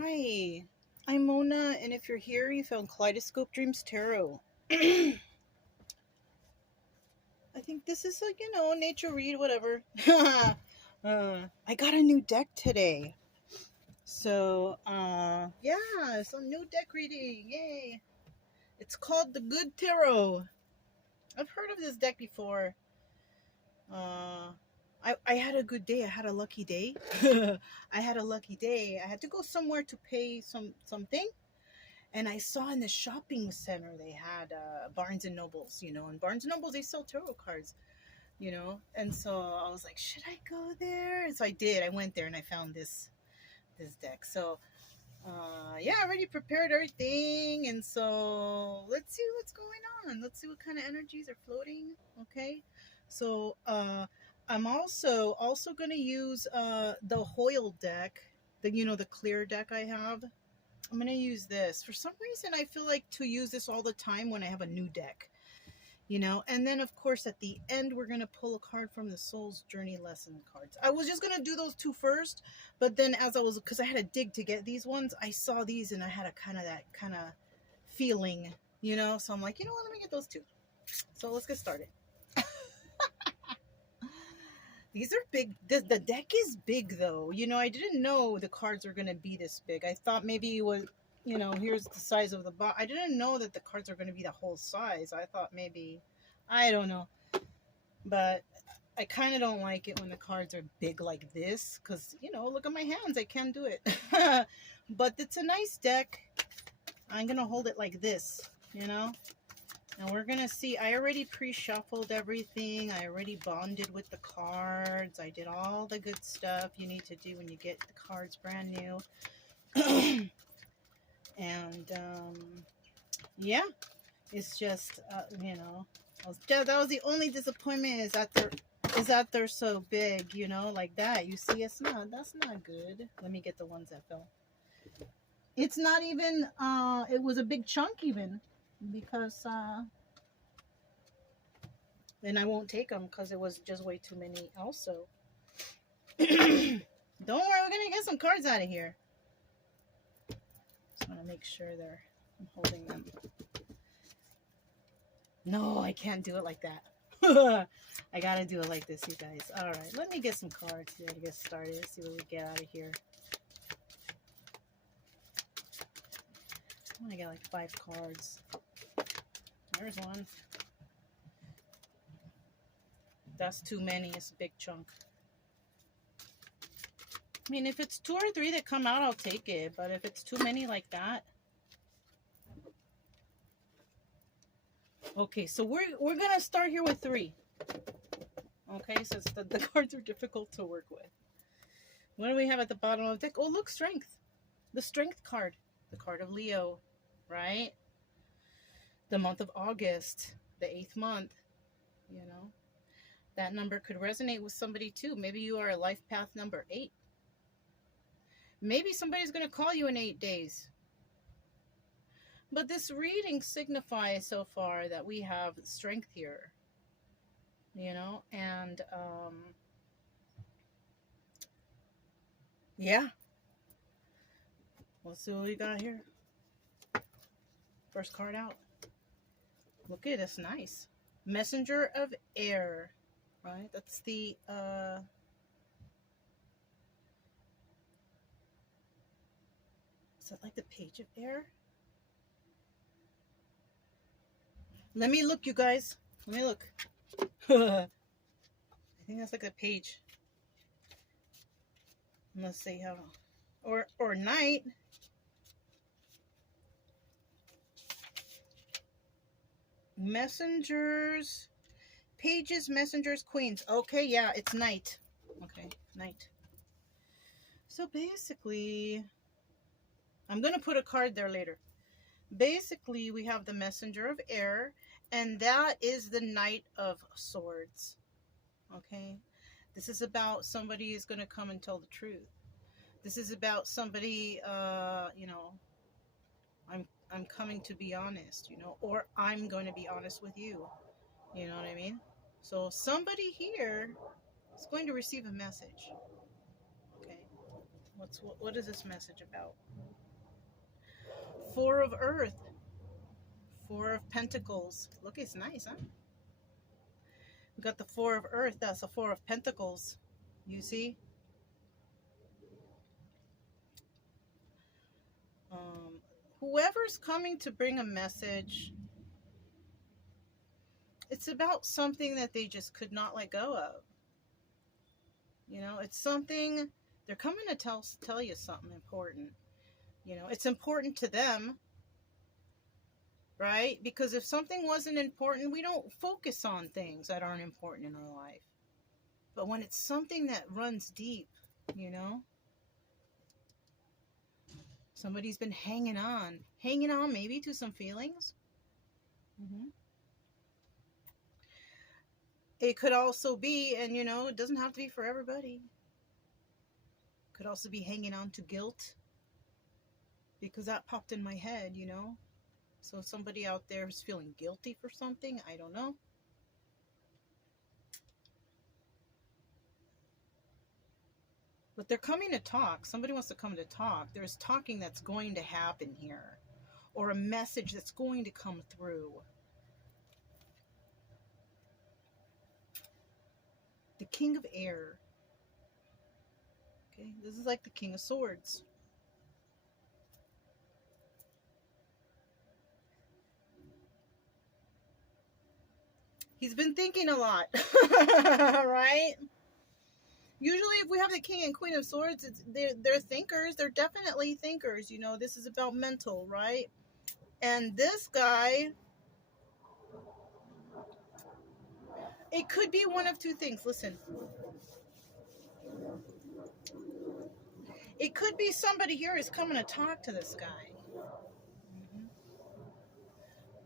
Hi, I'm Mona, and if you're here, you found Kaleidoscope Dreams Tarot. I think this is a, nature read, whatever. I got a new deck today. So, yeah, some new deck reading. Yay. It's called the Good Tarot. I've heard of this deck before. Uh, I had a good day. I had a lucky day. I had a lucky day. I had to go somewhere to pay something. And I saw in the shopping center they had Barnes and Nobles, and Barnes and Nobles they sell tarot cards, and so I was like, should I go there? And so I did. I went there and I found this deck. So yeah, I already prepared everything, and so let's see what's going on. Let's see what kind of energies are floating. Okay, so I'm also gonna use the Hoyle deck, the clear deck I have. I'm going to use this. For some reason, I feel like to use this all the time when I have a new deck, And then, of course, at the end, we're going to pull a card from the Soul's Journey Lesson cards. I was just going to do those two first, but then because I had to dig to get these ones, I saw these and I had that kind of feeling, So I'm like, what, let me get those two. So let's get started. These are big. The deck is big, though. I didn't know the cards were going to be this big. I thought maybe it was, here's the size of the box. I didn't know that the cards are going to be the whole size. I thought maybe, I don't know. But I kind of don't like it when the cards are big like this because, look at my hands. I can't do it. But it's a nice deck. I'm going to hold it like this, And we're going to see, I already pre-shuffled everything. I already bonded with the cards. I did all the good stuff you need to do when you get the cards brand new. And, yeah, it's just, that was the only disappointment is that they're so big, like that. You see, that's not good. Let me get the ones that fell. It's not even, it was a big chunk even. Because then I won't take them because it was just way too many also. Don't worry, we're gonna get some cards out of here. Just want to make sure I'm holding them. No, I can't do it like that. I gotta do it like this, you guys. All right, let me get some cards here to get started. See what we get out of here. I got like 5 cards. There's one. That's too many. It's a big chunk. I mean, if it's 2 or 3 that come out, I'll take it. But if it's too many like that. Okay, so we're going to start here with 3. Okay, so the cards are difficult to work with. What do we have at the bottom of the deck? Oh, look, Strength. The Strength card. The card of Leo, right? The month of August, the 8th month, That number could resonate with somebody too. Maybe you are a life path number 8. Maybe somebody's going to call you in 8 days. But this reading signifies so far that we have strength here, and yeah. Let's see what we got here. First card out. Look at this, nice. Messenger of Air, right? That's the is that like the Page of Air? Let me look, you guys. Let me look. I think that's like a page. Let's see how, or Knight. Messengers, pages, messengers, queens. Okay, yeah, it's Knight. Okay, Knight. So basically, I'm going to put a card there later. Basically, we have the Messenger of Air, and that is the Knight of Swords. Okay, this is about somebody who's going to come and tell the truth. This is about somebody, I'm coming to be honest, or I'm going to be honest with you. You know what I mean? So somebody here is going to receive a message. Okay. What is this message about? Four of Earth. Four of Pentacles. Look, it's nice, huh? We got the Four of Earth. That's the Four of Pentacles. You see? Whoever's coming to bring a message, it's about something that they just could not let go of. You know, it's something, they're coming to tell you something important. You know, it's important to them, right? Because if something wasn't important, we don't focus on things that aren't important in our life. But when it's something that runs deep, you know, somebody's been hanging on maybe to some feelings. It could also be, and you know, it doesn't have to be for everybody. It could also be hanging on to guilt, because that popped in my head, you know. So somebody out there is feeling guilty for something, I don't know. But they're coming to talk. Somebody wants to come to talk. There's talking that's going to happen here, or a message that's going to come through. The King of Air. Okay, this is like the King of Swords. He's been thinking a lot, right? Usually if we have the King and Queen of Swords, they're thinkers. They're definitely thinkers. You know, this is about mental, right? And this guy, it could be one of two things. Listen. It could be somebody here is coming to talk to this guy.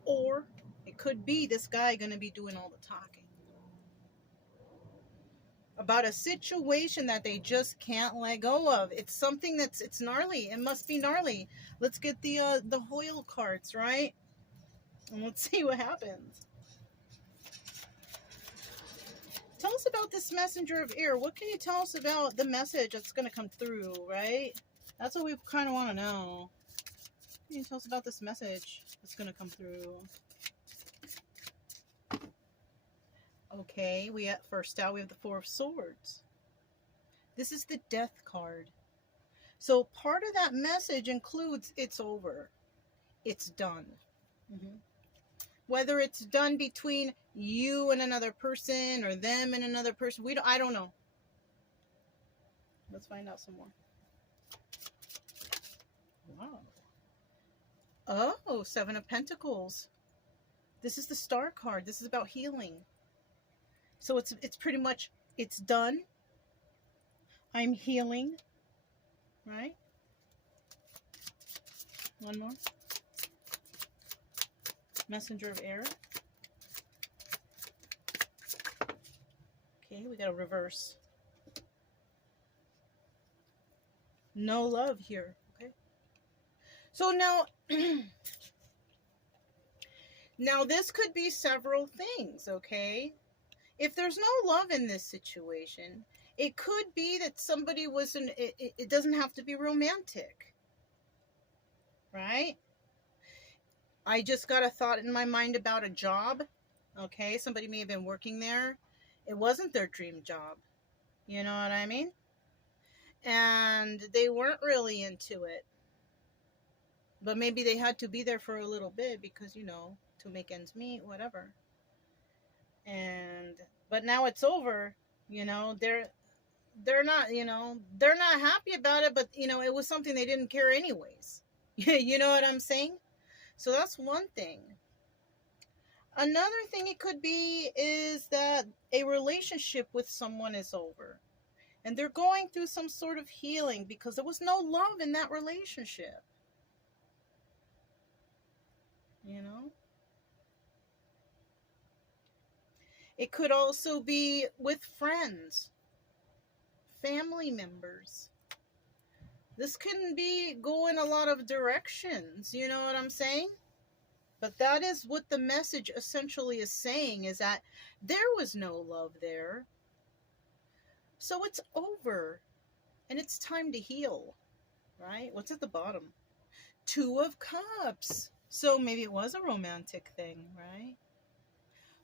Or it could be this guy going to be doing all the talking about a situation that they just can't let go of. It's something it's gnarly. It must be gnarly. Let's get the Hoyle cards, right? And let's see what happens. Tell us about this messenger of air. What can you tell us about the message that's going to come through, right? That's what we kind of want to know. What can you tell us about this message that's going to come through? Okay, first out we have the Four of Swords. This is the Death card. So part of that message includes it's over. It's done. Whether it's done between you and another person or them and another person, I don't know. Let's find out some more. Wow. Oh, Seven of Pentacles. This is the Star card. This is about healing. So it's pretty much, it's done. I'm healing. Right? One more. Messenger of air. Okay, we got a reverse. No love here. Okay. So now, now this could be several things, okay? If there's no love in this situation, it could be that somebody wasn't, it doesn't have to be romantic, right? I just got a thought in my mind about a job, okay? Somebody may have been working there. It wasn't their dream job. You know what I mean? And they weren't really into it. But maybe they had to be there for a little bit because, you know, to make ends meet, whatever. But now it's over, you know, they're not, you know, they're not happy about it, but, you know, it was something they didn't care anyways. You know what I'm saying? So that's one thing. Another thing it could be is that a relationship with someone is over. And they're going through some sort of healing because there was no love in that relationship. You know? It could also be with friends, family members. This can be going a lot of directions, you know what I'm saying? But that is what the message essentially is saying, is that there was no love there. So it's over. And it's time to heal, right? What's at the bottom? Two of Cups. So maybe it was a romantic thing, right?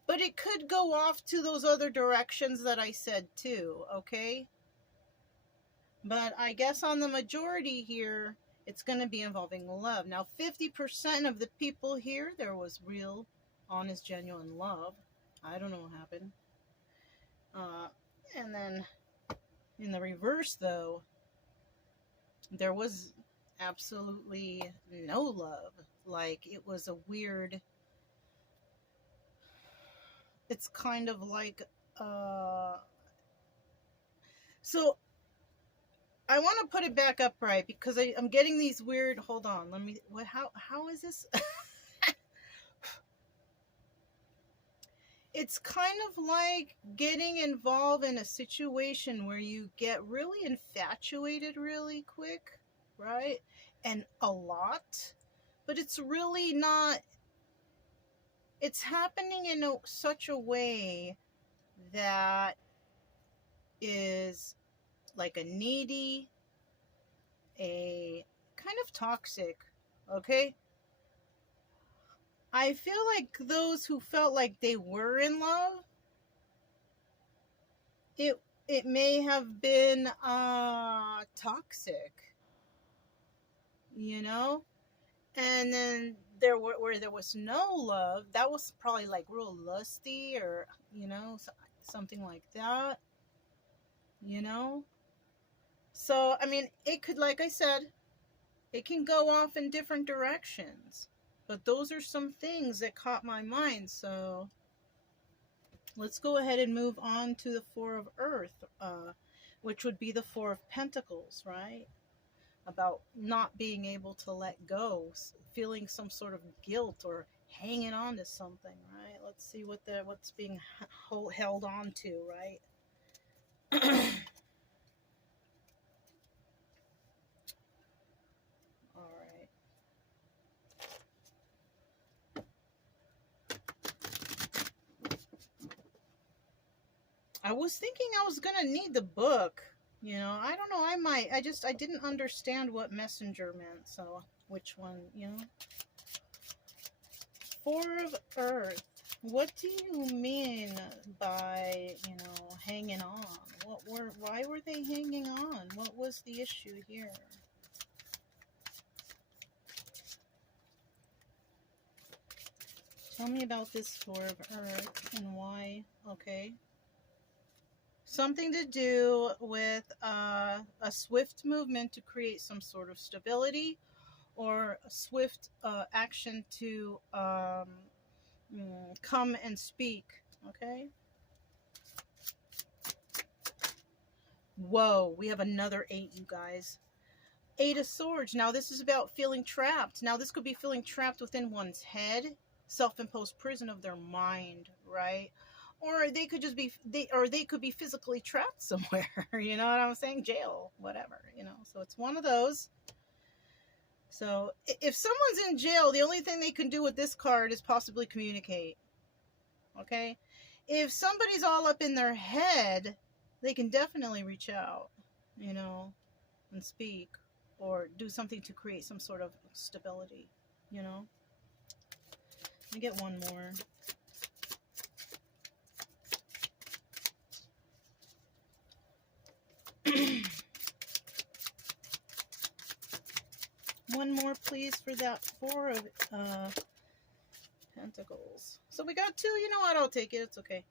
But it could go off to those other directions that I said too, okay? But I guess on the majority here, it's going to be involving love. Now, 50% of the people here, there was real, honest, genuine love. I don't know what happened. And then in the reverse, though, there was absolutely no love. Like, it was a weird, it's kind of like, so I want to put it back up right, because I'm getting these weird, hold on, let me, what, how is this? It's kind of like getting involved in a situation where you get really infatuated really quick, right? And a lot, but it's really not, it's happening in such a way that is like a needy, a kind of toxic, okay? I feel like those who felt like they were in love, it may have been toxic, you know? And then where there was no love, that was probably like real lusty, or, you know, something like that, you know? So, I mean, it could, like I said, it can go off in different directions. But those are some things that caught my mind. So let's go ahead and move on to the Four of Earth, which would be the Four of Pentacles, right? About not being able to let go, feeling some sort of guilt or hanging on to something, right? Let's see what's being held on to, right? I was thinking I was gonna need the book, you know. I don't know, I might. I didn't understand what messenger meant, so which one, you know? Four of Earth. What do you mean by, you know, hanging on? Why were they hanging on? What was the issue here? Tell me about this Four of Earth and why. Okay. Something to do with a swift movement to create some sort of stability, or a swift action to come and speak. Okay. Whoa, we have another 8, you guys. 8 of Swords. Now this is about feeling trapped. Now this could be feeling trapped within one's head, self-imposed prison of their mind, right? Or they could just be, they could be physically trapped somewhere, you know what I'm saying? Jail, whatever, you know. So it's one of those. So if someone's in jail, the only thing they can do with this card is possibly communicate. Okay? If somebody's all up in their head, they can definitely reach out, you know, and speak, or do something to create some sort of stability, you know. Let me get one more. One more, please, for that Four of Pentacles. So we got 2. You know what? I'll take it. It's okay.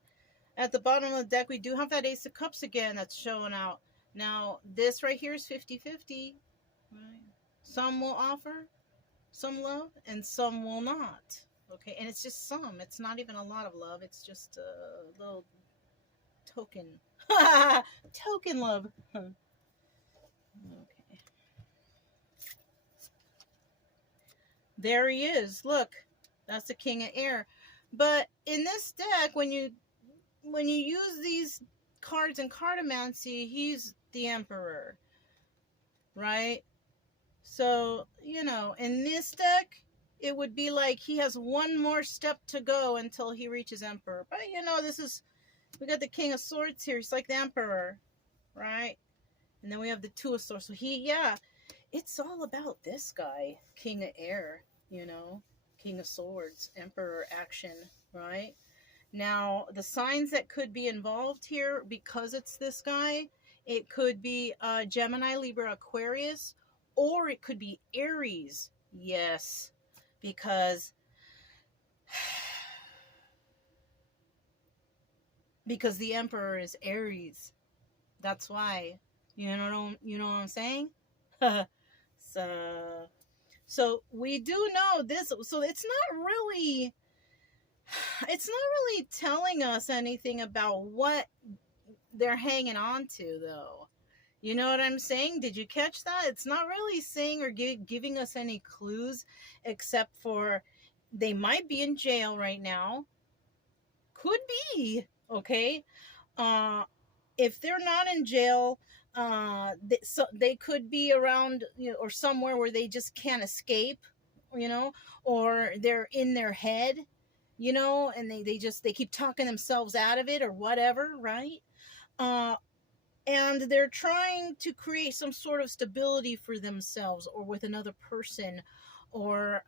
At the bottom of the deck, we do have that Ace of Cups again that's showing out. Now, this right here is 50-50. Right? Some will offer some love, and some will not. Okay? And it's just some. It's not even a lot of love. It's just a little token. Token love. Okay. There he is. Look, that's the King of Air. But in this deck, when you use these cards in cartomancy, he's the Emperor, right? So, you know, in this deck, it would be like he has one more step to go until he reaches Emperor. But, you know, we got the King of Swords here. He's like the Emperor, right? And then we have the Two of Swords. So yeah, it's all about this guy, King of Air, you know, King of Swords, Emperor action, right? Now, the signs that could be involved here, because it's this guy, it could be Gemini, Libra, Aquarius, or it could be Aries. Yes, because the Emperor is Aries. That's why. You know what I'm saying? So we do know this. So it's not really telling us anything about what they're hanging on to, though. You know what I'm saying? Did you catch that? It's not really saying or giving us any clues, except for they might be in jail right now. Could be, okay? If they're not in jail, they could be around, you know, or somewhere where they just can't escape, you know, or they're in their head, you know, and they keep talking themselves out of it or whatever, right? And they're trying to create some sort of stability for themselves or with another person, or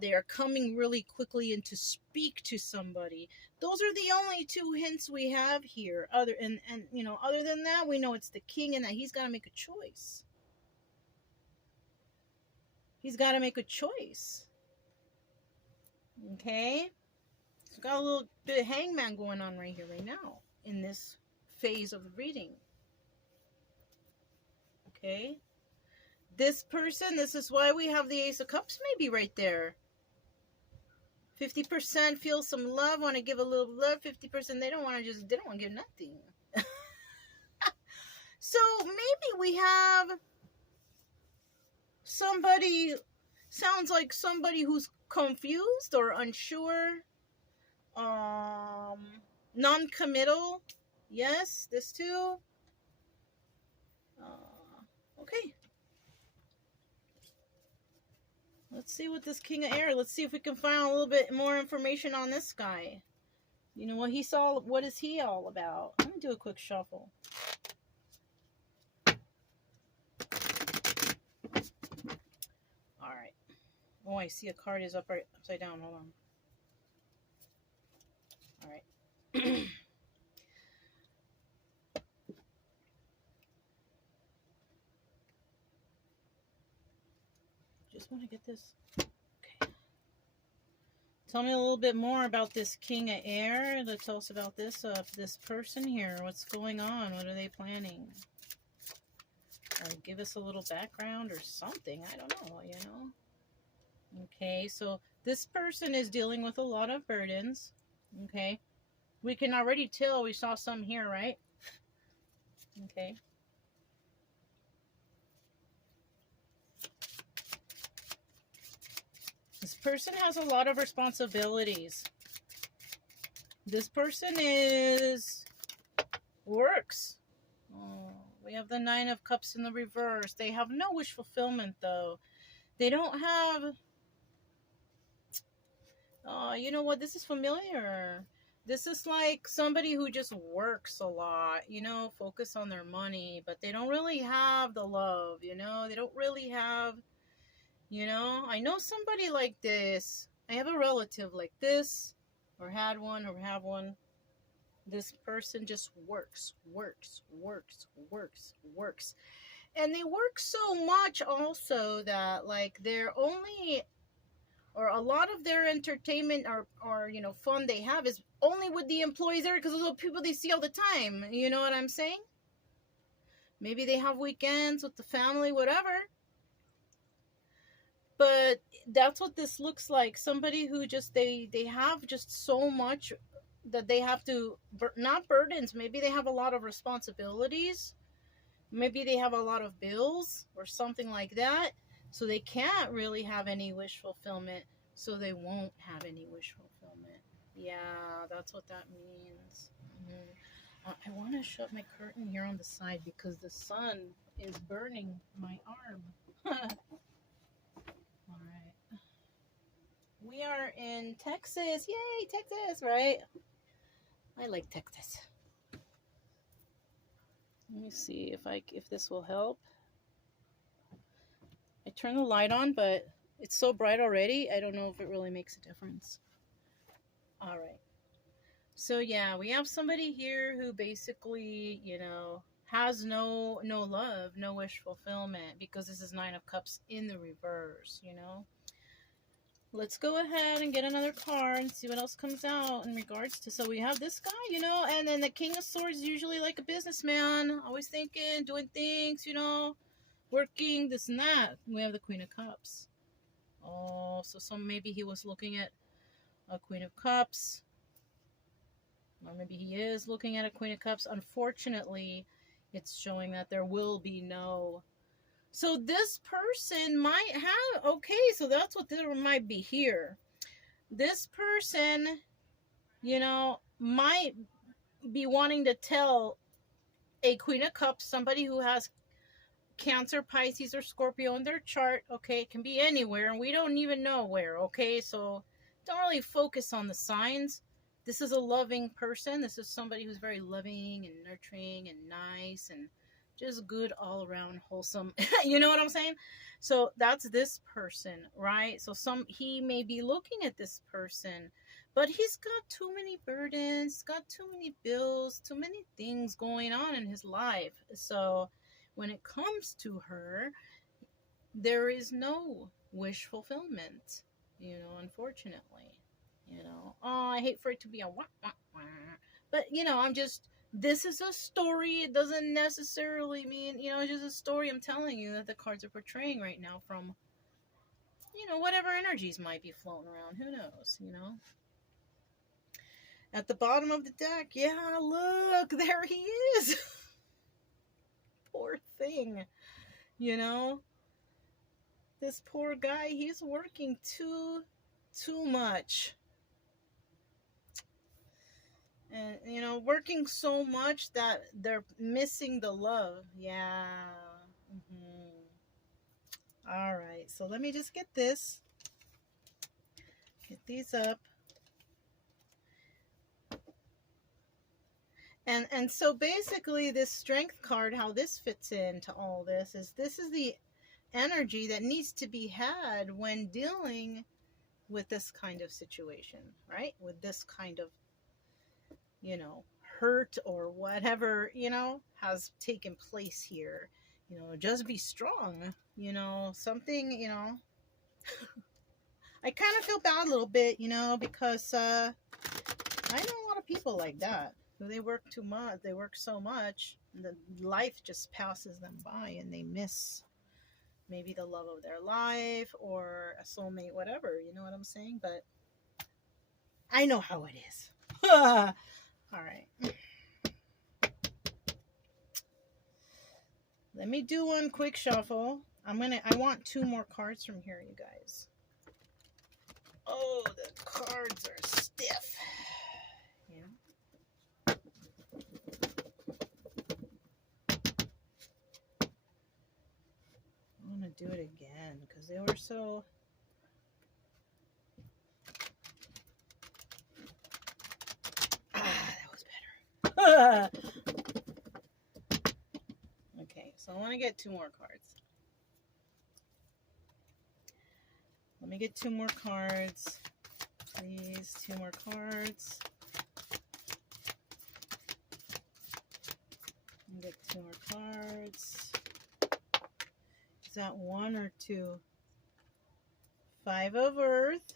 they are coming really quickly in to speak to somebody. Those are the only two hints we have here. Other than that, we know it's the king and that he's got to make a choice. He's got to make a choice. Okay? So got a little bit of hangman going on right here, right now, in this phase of the reading. Okay? This person, this is why we have the Ace of Cups maybe right there. 50% feel some love, want to give a little love. 50% they don't want to give nothing. So maybe we have somebody, sounds like somebody who's confused or unsure, non-committal. Yes, this too. Okay. Let's see what this King of Air, let's see if we can find a little bit more information on this guy. You know what what is he all about? Let me do a quick shuffle. Alright. Oh, I see a card is upside down. Hold on. Alright. Just want to get this. Okay. Tell me a little bit more about this King of Air. Tell us about this person here. What's going on? What are they planning? Or give us a little background or something. I don't know, you know. Okay, so this person is dealing with a lot of burdens. Okay. We can already tell, we saw some here, right? Okay. This person has a lot of responsibilities. This person works. Oh, we have the Nine of Cups in the reverse. They have no wish fulfillment, though. They don't have... you know what? This is familiar. This is like somebody who just works a lot, you know, focus on their money, but they don't really have the love, you know? They don't really have, you know? I know somebody like this. I have a relative like this, or had one, or have one. This person just works. And they work so much also that, like, they're only... or a lot of their entertainment or you know, fun they have is only with the employees there because those are people they see all the time. You know what I'm saying? Maybe they have weekends with the family, whatever. But that's what this looks like. Somebody who just, they have just so much that they have to, not burdens, maybe they have a lot of responsibilities. Maybe they have a lot of bills or something like that. So they can't really have any wish fulfillment. So they won't have any wish fulfillment. Yeah, that's what that means. I want to shut my curtain here on the side because the sun is burning my arm. Alright. We are in Texas. Yay, Texas, right? I like Texas. Let me see if this will help. I turned the light on, but it's so bright already. I don't know if it really makes a difference. All right. So yeah, we have somebody here who basically, you know, has no love, no wish fulfillment, because this is Nine of Cups in the reverse, you know. Let's go ahead and get another card and see what else comes out in regards to. So we have this guy, you know, and then the King of Swords, usually like a businessman, always thinking, doing things, you know, working, this and that. We have the Queen of Cups. Oh, so maybe he was looking at a Queen of Cups. Or maybe he is looking at a Queen of Cups. Unfortunately, it's showing that there will be no. So this person might have. Okay, so that's what there might be here. This person, you know, might be wanting to tell a Queen of Cups, somebody who has Cancer, Pisces, or Scorpio in their chart. Okay, it can be anywhere, and we don't even know where. Okay, so don't really focus on the signs. This is a loving person. This is somebody who's very loving and nurturing and nice and just good all around, wholesome. You know what I'm saying? So that's this person, right? So he may be looking at this person, but he's got too many burdens, got too many bills, too many things going on in his life. So when it comes to her, there is no wish fulfillment, you know, unfortunately. You know, oh, I hate for it to be a wah, wah, wah. But, you know, this is a story. It doesn't necessarily mean, you know, it's just a story I'm telling you that the cards are portraying right now from, you know, whatever energies might be floating around. Who knows, you know? At the bottom of the deck, yeah, look, there he is. Poor thing, you know? This poor guy, he's working too much. And, you know, working so much that they're missing the love. Yeah. All right. So let me just get this. Get these up. And so basically this strength card, how this fits into all this is the energy that needs to be had when dealing with this kind of situation, right? With this kind of, you know, hurt or whatever, you know, has taken place here. You know, just be strong, you know, something, you know. I kind of feel bad a little bit, you know, because I know a lot of people like that. They work too much, they work so much, the life just passes them by and they miss maybe the love of their life or a soulmate, whatever, you know what I'm saying? But I know how it is. All right. Let me do one quick shuffle. I want 2 more cards from here, you guys. Oh, the cards are stiff. Yeah. I want to do it again because they were so... that was better. Okay, so I want to get 2 more cards. Let me get 2 more cards. Please, 2 more cards. Get 2 more cards. Is that 1 or 2? 5 of Earth.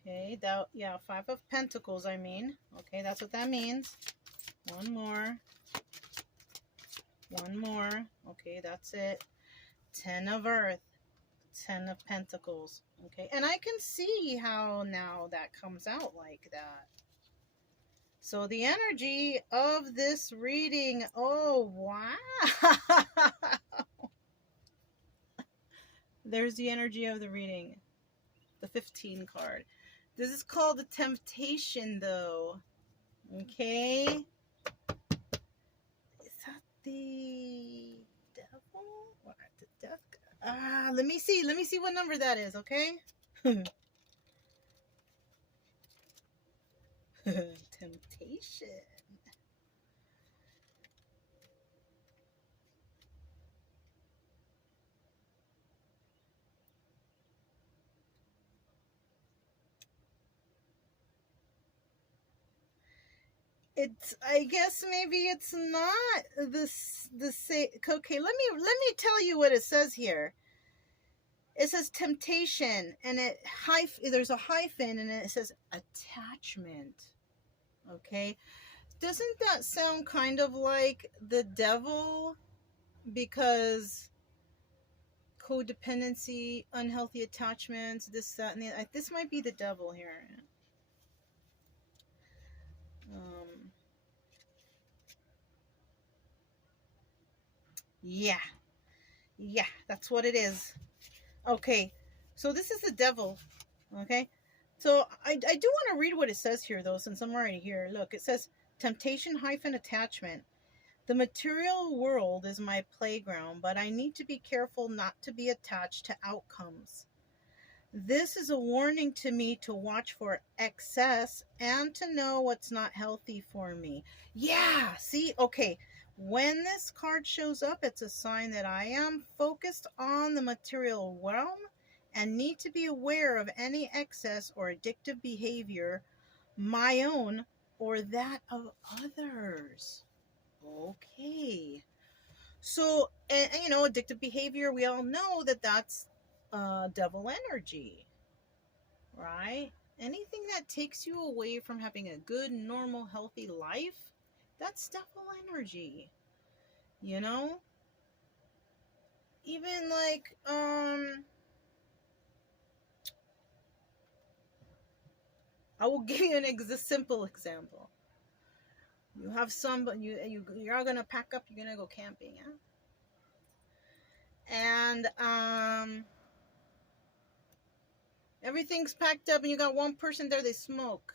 Okay, that, yeah, 5 of Pentacles, I mean. Okay, that's what that means. 1 more. 1 more. Okay, that's it. 10 of Earth. 10 of Pentacles. Okay, and I can see how now that comes out like that. So the energy of this reading, oh, wow. There's the energy of the reading. The 15 card. This is called the Temptation, though. Okay. Is that the devil? What, the death? Let me see. Let me see what number that is, okay? Temptation. I guess maybe it's not the same. Okay, let me tell you what it says here. It says temptation, and there's a hyphen, and it says attachment. Okay, doesn't that sound kind of like the devil? Because codependency, unhealthy attachments, this, that, and the, this might be the devil here. Yeah, yeah, that's what it is. Okay, so this is the devil. Okay, so I do want to read what it says here, though, since I'm already here. Look, it says temptation hyphen attachment. The material world is my playground, but I need to be careful not to be attached to outcomes. This is a warning to me to watch for excess and to know what's not healthy for me. Yeah, see, okay. When this card shows up, it's a sign that I am focused on the material realm and need to be aware of any excess or addictive behavior, my own or that of others. Okay. So, and addictive behavior, we all know that that's devil energy, right? Anything that takes you away from having a good, normal, healthy life, that's devil energy. Even like, I will give you a simple example. You have you're all gonna pack up, you're gonna go camping, yeah? And everything's packed up and you got one person there, they smoke.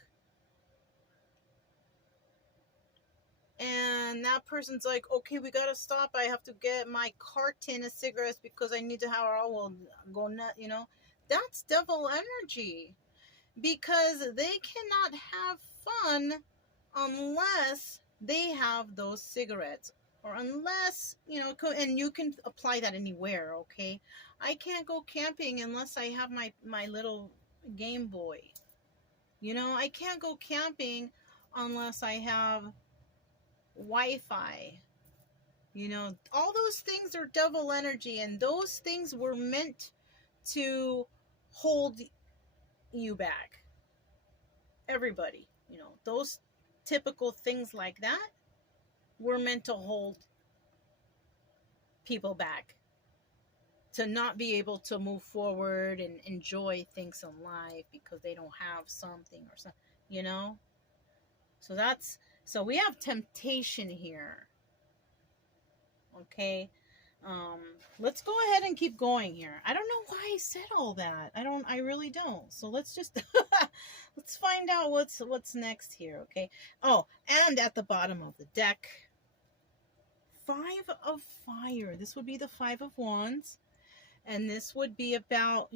And that person's like, okay, we gotta stop. I have to get my carton of cigarettes because I need to have our will go nut, That's devil energy. Because they cannot have fun unless they have those cigarettes. Or unless, and you can apply that anywhere, okay? I can't go camping unless I have my little Game Boy. I can't go camping unless I have Wi-Fi. All those things are devil energy, and those things were meant to hold you back. Everybody, those typical things like that were meant to hold people back, to not be able to move forward and enjoy things in life because they don't have something or something, So we have temptation here. Okay. Let's go ahead and keep going here. I don't know why I said all that. I really don't. So let's just let's find out what's next here, okay? Oh, and at the bottom of the deck, 5 of Fire. This would be the 5 of Wands, and this would be about,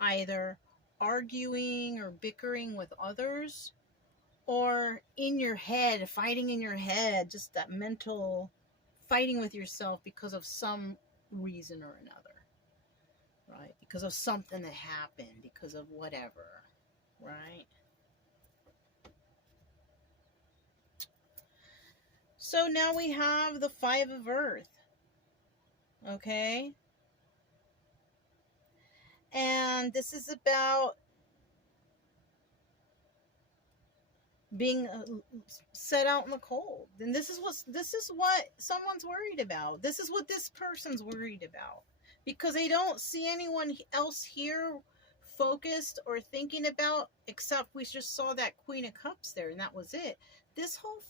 either arguing or bickering with others, or in your head, fighting in your head, just that mental fighting with yourself because of some reason or another, right? Because of something that happened, because of whatever, right? So now we have the 5 of Earth, okay? And this is about being set out in the cold. And this is what someone's worried about. This is what this person's worried about, because they don't see anyone else here focused or thinking about, except we just saw that Queen of Cups there, and that was it. This whole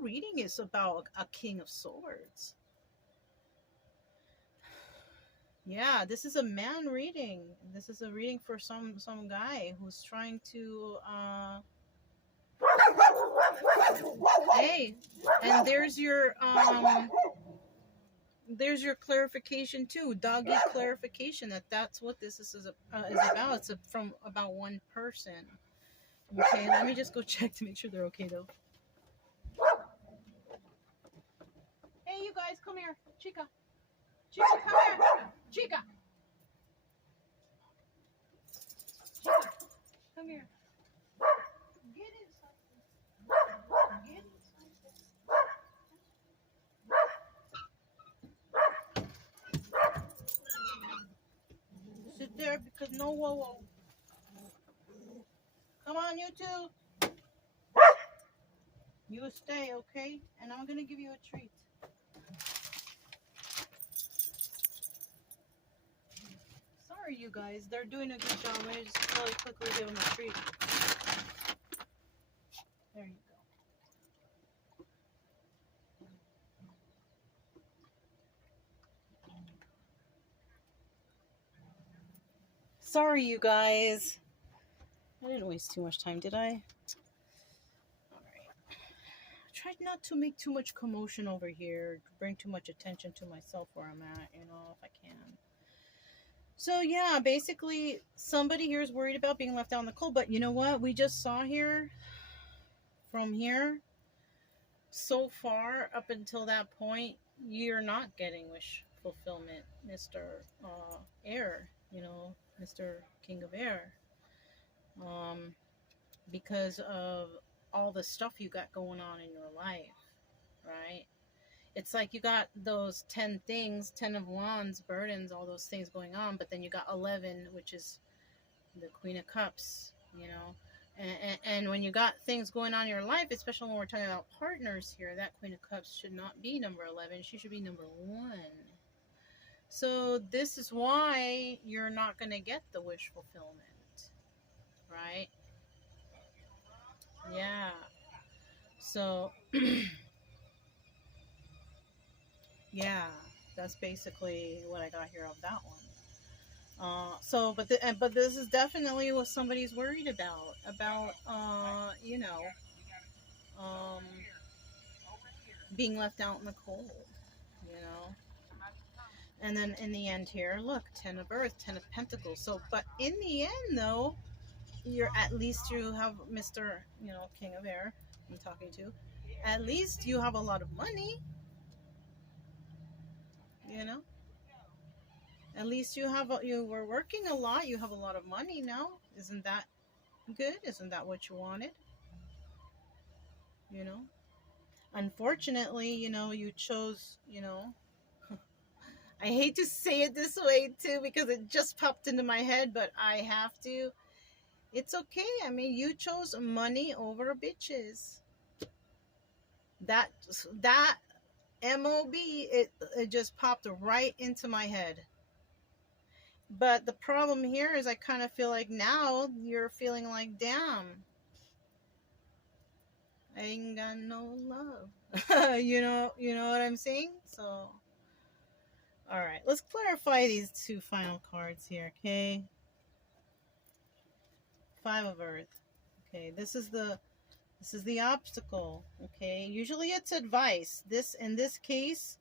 reading is about a King of Swords. Yeah, this is a man reading. This is a reading for some guy who's trying to hey, and there's your clarification too, doggy clarification, that's what this is about. It's from about one person. Okay, let me just go check to make sure they're okay though. Hey, you guys, come here. Chica, come here. Chica, come here. Get it. there because no whoa. Come on, you two. You stay, okay? And I'm gonna give you a treat. Sorry, you guys. They're doing a good job. I just really quickly give them a treat. There you go. Sorry, you guys. I didn't waste too much time, did I? Alright. I tried not to make too much commotion over here, bring too much attention to myself where I'm at, you know, if I can. So, yeah, basically, somebody here is worried about being left out in the cold, but you know what? We just saw here, from here, so far, up until that point, you're not getting wish fulfillment, Mr. Air, you know, Mr. King of Air. Because of all the stuff you got going on in your life, right? It's like you got those 10 things, 10 of wands, burdens, all those things going on, but then you got 11, which is the Queen of Cups, you know. And when you got things going on in your life, especially when we're talking about partners here, that Queen of Cups should not be number 11. She should be number 1. So this is why you're not going to get the wish fulfillment, right? Yeah. So, yeah, that's basically what I got here of that one. But this is definitely what somebody's worried about, you know, um, being left out in the cold, you know. And then in the end here, look, 10 of Earth, 10 of Pentacles. So, but in the end, though, you're at least you have Mr., you know, King of Air I'm talking to. At least you have a lot of money, you know. At least you were working a lot. You have a lot of money now. Isn't that good? Isn't that what you wanted? You know. Unfortunately, you know, you chose, you know. I hate to say it this way too because it just popped into my head, but I have to. It's okay. I mean, you chose money over bitches. That MOB, it just popped right into my head. But the problem here is I kind of feel like now you're feeling like, damn, I ain't got no love. you know what I'm saying? So, all right, let's clarify these 2 final cards here, okay? 5 of Earth. Okay, this is the obstacle, okay? Usually it's advice. In this case,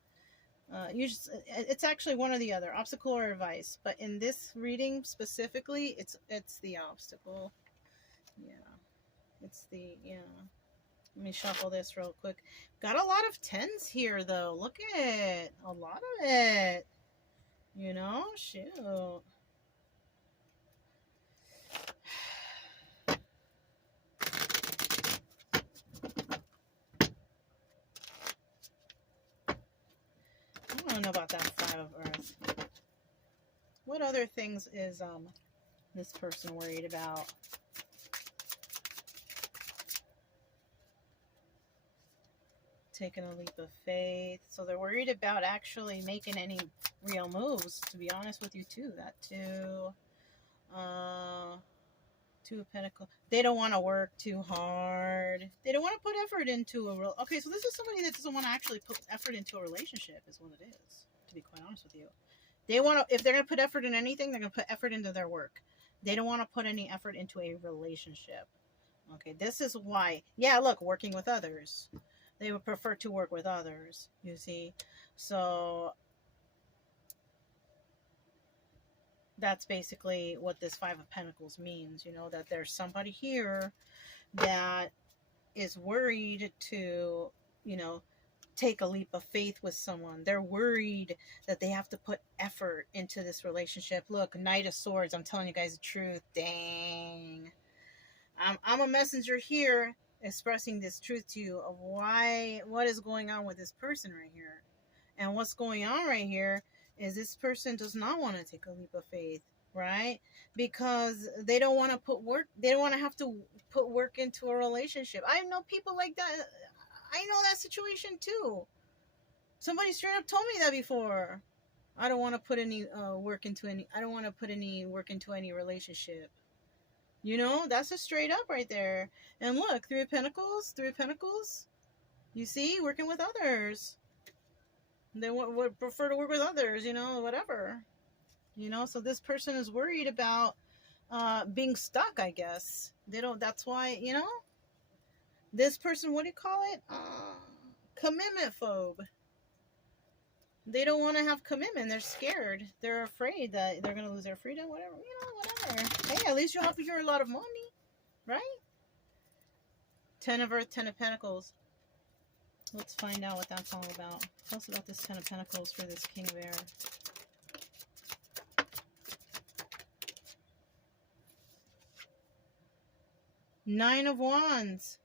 it's actually one or the other, obstacle or advice. But in this reading specifically, it's the obstacle. Yeah, yeah. Let me shuffle this real quick. Got a lot of 10s here, though. Look at it, a lot of it. You know, shoot. I don't know about that 5 of Earth. What other things is this person worried about? Taking a leap of faith. So they're worried about actually making any real moves, to be honest with you too. That too. 2 of Pentacles. They don't want to work too hard. They don't want to put effort into a real. Okay, so this is somebody that doesn't want to actually put effort into a relationship, is what it is, to be quite honest with you. They want to, if they're going to put effort in anything, they're going to put effort into their work. They don't want to put any effort into a relationship. Okay, this is why. Yeah, look, working with others. They would prefer to work with others, you see. So that's basically what this 5 of Pentacles means, you know, that there's somebody here that is worried to, you know, take a leap of faith with someone. They're worried that they have to put effort into this relationship. Look, Knight of Swords, I'm telling you guys the truth. Dang. I'm a messenger here expressing this truth to you of what is going on with this person right here. And what's going on right here is this person does not want to take a leap of faith. right? Because they don't want to put work, they don't want to have to put work into a relationship. I know people like that. I know that situation too. Somebody straight up told me that before. I don't want to put any work into any, I don't want to put any work into any relationship. You know, that's a straight up right there. And look, Three of Pentacles, Three of Pentacles. You see, working with others. They would prefer to work with others, you know, whatever. You know, so this person is worried about being stuck, I guess. They don't, that's why, you know, this person, what do you call it? Commitment phobe. They don't want to have commitment. They're scared. They're afraid that they're going to lose their freedom, whatever, you know, whatever. Hey, at least you have here a lot of money, right? 10 of Earth, 10 of Pentacles. Let's find out what that's all about. Tell us about this 10 of Pentacles for this King of Air. Nine of Wands.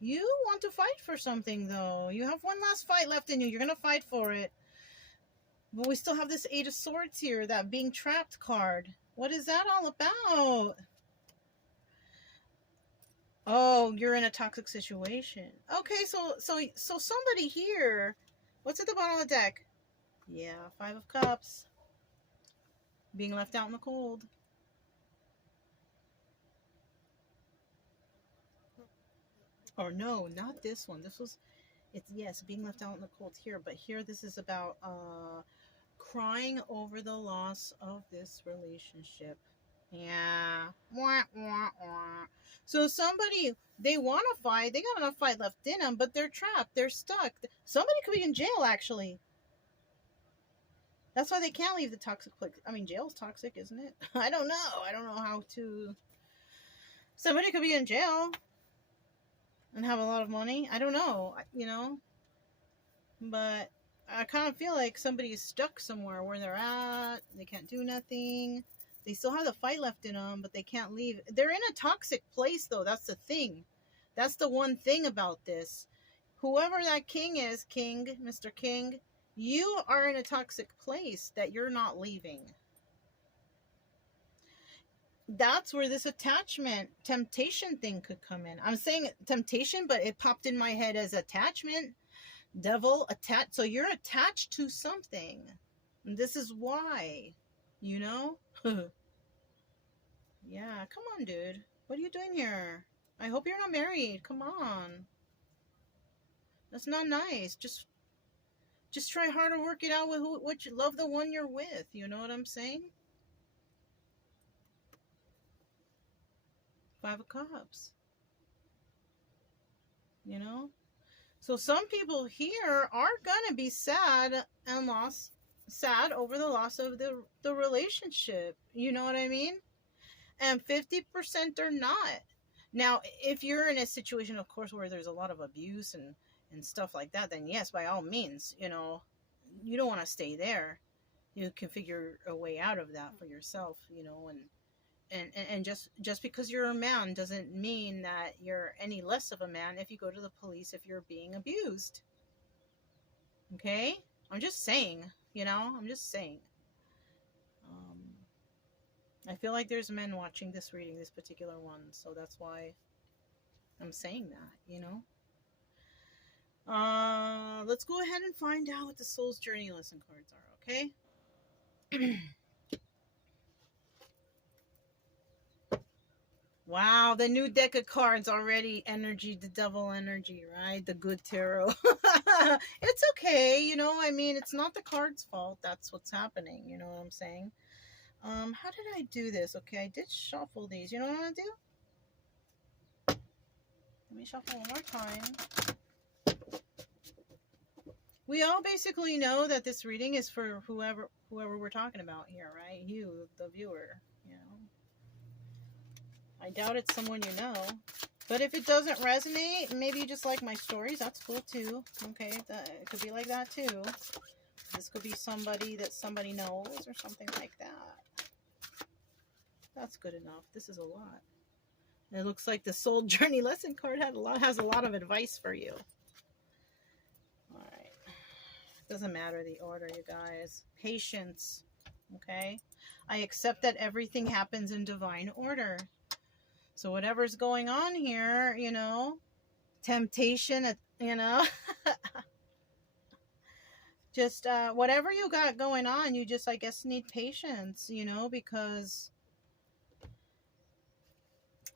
You want to fight for something, though. You have one last fight left in you. You're going to fight for it. But we still have this Eight of Swords here, that being trapped card. What is that all about? Oh, you're in a toxic situation. Okay, so somebody here. What's at the bottom of the deck? Yeah, Five of Cups. Being left out in the cold. Or no, not this one. This was, it's, yes, being left out in the cold here. But here this is about crying over the loss of this relationship. Yeah. Wah, wah, wah. So somebody, they want to fight. They got enough fight left in them, but they're trapped. They're stuck. Somebody could be in jail, actually. That's why they can't leave the toxic place. I mean, jail's toxic, isn't it? I don't know. I don't know how to... Somebody could be in jail and have a lot of money. I don't know, you know. But I kind of feel like somebody's stuck somewhere where they're at. They can't do nothing. They still have the fight left in them, but they can't leave. They're in a toxic place, though. That's the thing. That's the one thing about this. Whoever that king is, King, Mr. King, you are in a toxic place that you're not leaving. That's where this attachment, temptation thing could come in. I'm saying temptation, but it popped in my head as attachment. Devil, attached. So you're attached to something. And this is why, you know? Yeah, come on, dude. What are you doing here? I hope you're not married. Come on. That's not nice. Just try hard to work it out with what you love, the one you're with. You know what I'm saying? Five of Cups. You know? So some people here are gonna be sad and sad over the loss of the relationship. You know what I mean? And 50% are not. Now, if you're in a situation, of course, where there's a lot of abuse and stuff like that, then yes, by all means, you know, you don't want to stay there. You can figure a way out of that for yourself, you know, and just because you're a man doesn't mean that you're any less of a man if you go to the police if you're being abused. Okay? I'm just saying, you know, I'm just saying. I feel like there's men watching this reading, this particular one, so that's why I'm saying that, you know? Let's go ahead and find out what the Soul's Journey lesson cards are, okay? Wow, the new deck of cards already. Energy, the devil energy, right? The good tarot. It's okay, you know, I mean, it's not the card's fault. That's what's happening, you know what I'm saying? How did I do this? Okay, I did shuffle these. You know what I'm gonna do? Let me shuffle one more time. We all basically know that this reading is for whoever we're talking about here, right? You, the viewer, you know. I doubt it's someone you know. But if it doesn't resonate, maybe you just like my stories, that's cool too. Okay, it could be like that too. This could be somebody that somebody knows or something like that. That's good enough. This is a lot. And it looks like the Soul Journey lesson card has a lot of advice for you. Alright. Doesn't matter the order, you guys. Patience. Okay? I accept that everything happens in divine order. So whatever's going on here, you know, temptation, you know, just whatever you got going on, you just, I guess, need patience, you know, because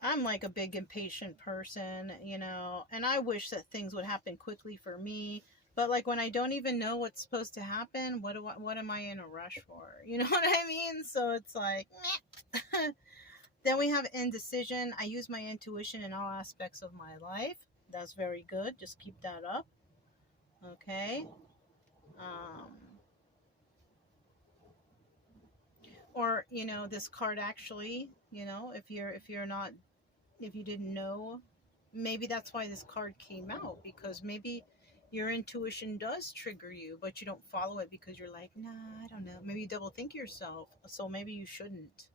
I'm like a big impatient person, you know, and I wish that things would happen quickly for me. But like when I don't even know what's supposed to happen, what am I in a rush for? You know what I mean? So it's like, meh. Then we have indecision. I use my intuition in all aspects of my life. That's very good. Just keep that up. Okay. Um, or you know, this card actually, you know, if you're not, if you didn't know, maybe that's why this card came out, because maybe your intuition does trigger you, but you don't follow it because you're like, nah, I don't know. Maybe you double think yourself, so maybe you shouldn't.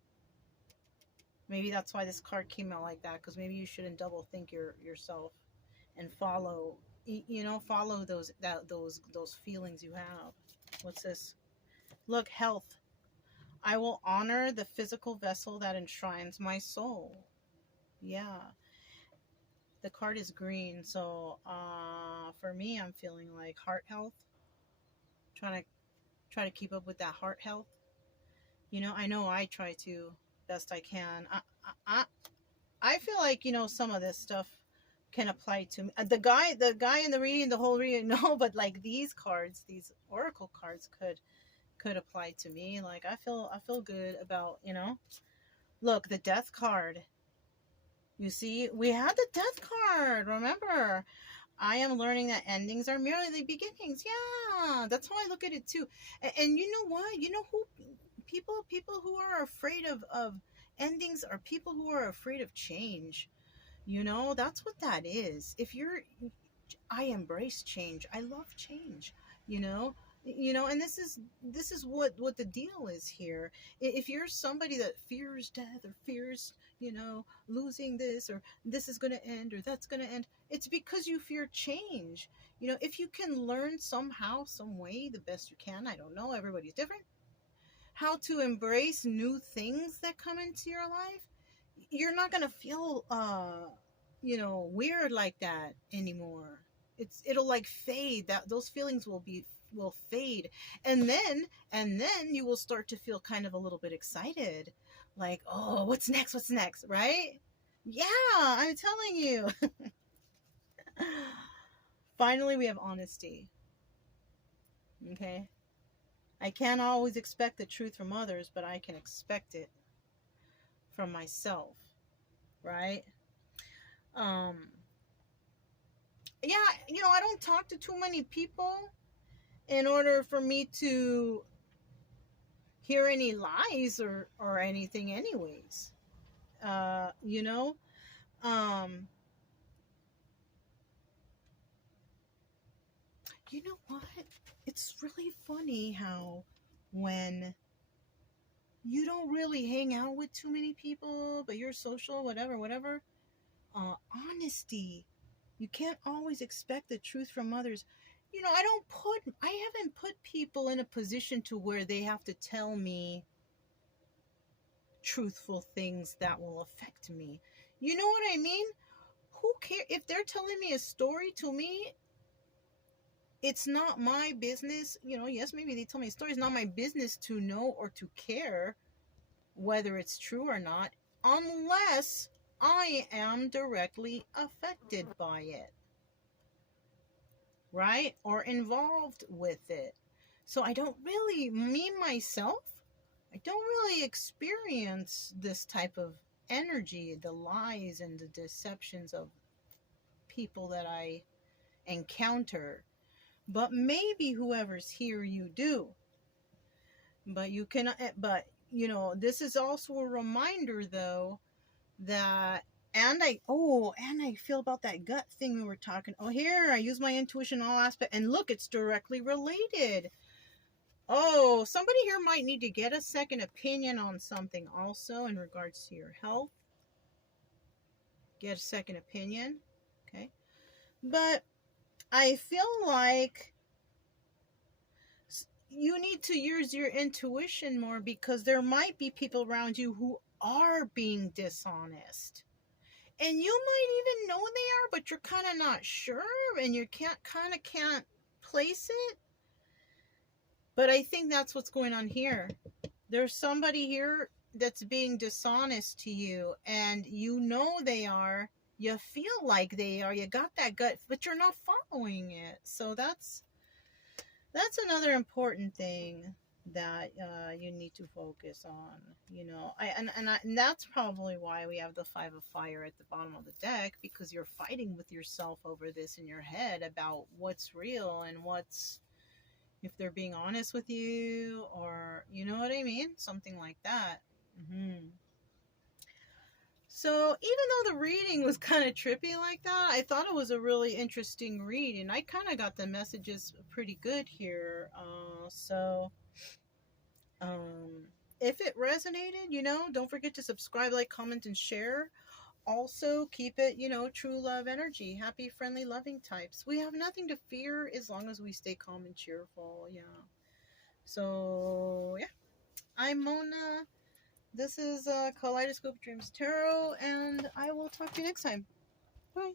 Maybe that's why this card came out like that, because maybe you shouldn't double think yourself and follow, you know, follow those feelings you have. What's this? Look, health. I will honor the physical vessel that enshrines my soul. Yeah. The card is green, so for me, I'm feeling like heart health. Trying to keep up with that heart health. You know I try to best I can. I feel like, you know, some of this stuff can apply to me. The guy in the reading, the whole reading, no, but like these cards, these oracle cards could apply to me. Like I feel good about, you know. Look, the death card. You see, we had the death card. Remember, I am learning that endings are merely the beginnings. Yeah, that's how I look at it too. And you know what? You know who people who are afraid of endings are people who are afraid of change. You know, that's what that is. If you're, I embrace change. I love change. You know, and this is what the deal is here. If you're somebody that fears death or fears, you know, losing this, or this is going to end or that's going to end, it's because you fear change. You know, if you can learn somehow, some way, the best you can, I don't know, everybody's different, how to embrace new things that come into your life, you're not going to feel you know, weird like that anymore. It'll like fade. That those feelings will fade, and then you will start to feel kind of a little bit excited, like, oh, what's next, right? Yeah, I'm telling you. Finally, we have honesty. Okay, I can't always expect the truth from others, but I can expect it from myself, right? um yeah, you know, I don't talk to too many people in order for me to hear any lies or anything anyways. You know, um you know what, it's really funny how when you don't really hang out with too many people but you're social, whatever, honesty, you can't always expect the truth from others. You know, I haven't put people in a position to where they have to tell me truthful things that will affect me. You know what I mean? Who cares if they're telling me a story? To me, it's not my business. You know, yes, maybe they tell me a story. It's not my business to know or to care whether it's true or not, unless I am directly affected by it, right? Or involved with it. So I don't really, me myself, I don't really experience this type of energy, the lies and the deceptions of people that I encounter. But maybe whoever's here, you do. But you cannot, but you know, this is also a reminder though that, and I feel about that gut thing we were talking. Oh, here, I use my intuition in all aspects. And look, it's directly related. Oh, somebody here might need to get a second opinion on something also in regards to your health. Get a second opinion. Okay. But I feel like you need need to use your intuition more, because there might be people around you who are being dishonest. And you might even know they are, but you're kind of not sure, and you can't place it. But I think that's what's going on here. There's somebody here that's being dishonest to you, and you know they are. You feel like they are. You got that gut, but you're not following it. So that's another important thing that you need to focus on. You know, and that's probably why we have the Five of Fire at the bottom of the deck, because you're fighting with yourself over this in your head about what's real and what's, if they're being honest with you, or you know what I mean, something like that. So even though the reading was kind of trippy like that, I thought it was a really interesting read, and I kind of got the messages pretty good here. If it resonated, you know, don't forget to subscribe, like, comment, and share. Also, keep it, you know, true love energy, happy, friendly, loving types. We have nothing to fear as long as we stay calm and cheerful. Yeah. So yeah, I'm Mona. This is Kaleidoscope Dreams Tarot, and I will talk to you next time. Bye.